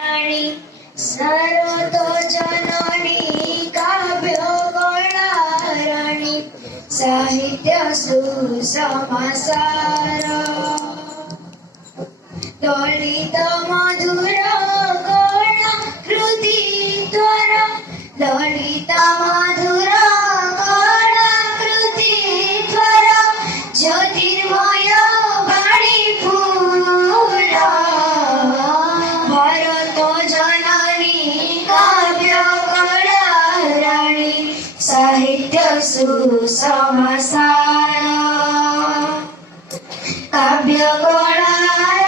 राणी सरतो जननी काव्य राणी साहित्य सुसमासार ललित मधुर कणा कृती त्वर ललित मधुर कणा कृती त्वर ज्योतिर्मय वाणी फूला भरत जननी काव्य राणी साहित्य सुसमासार काव्य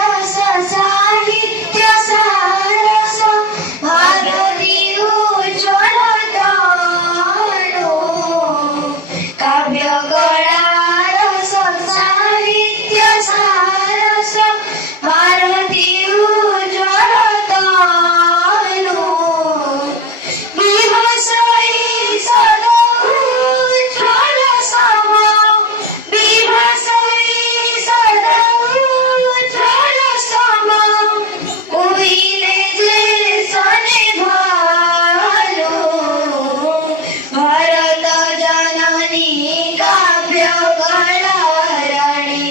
रस साहित्य सारस भारती उज्ज्वल काव्य रस साहित्य सारस भारती उज्ज्वल विभसई सदा उज्ज्वल समा विभसई सदा उज्ज्वल समा उइले जे सने भालो भारत जननी काव्य राणी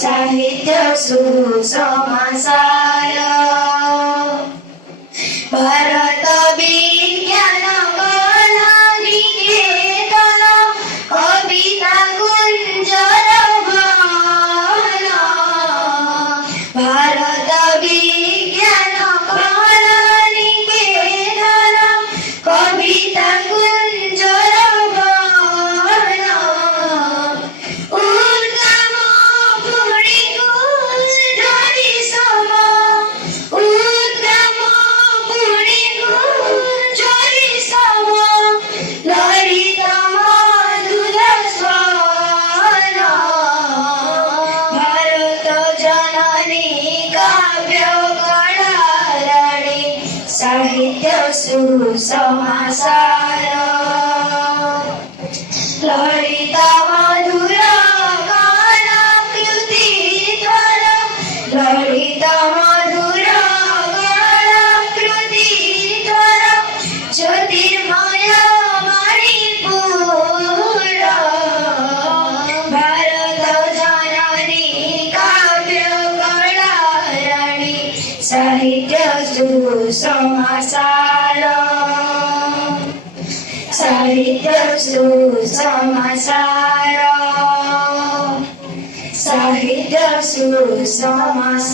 साहित्य सुसमासार भारत विज्ञान कला निकेतन कविता कुंजर भारत विज्ञान कला निकेतन कविता कुंजर उद्गम पुरी कुंजरी समा उद्गम पुरी कुंजरी समा ललित मधुर स्वर भारत जननी काव्य राणी साहित्य सुसमासार ललित मधुर कणा कृती त्वर ललित मधुर कणा कृती त्वर ज्योतिर्मय वाणी फूला भारत जननी काव्य राणी साहित्य सुसमासार साहित्य सुसमासार साहित्य सुसमासार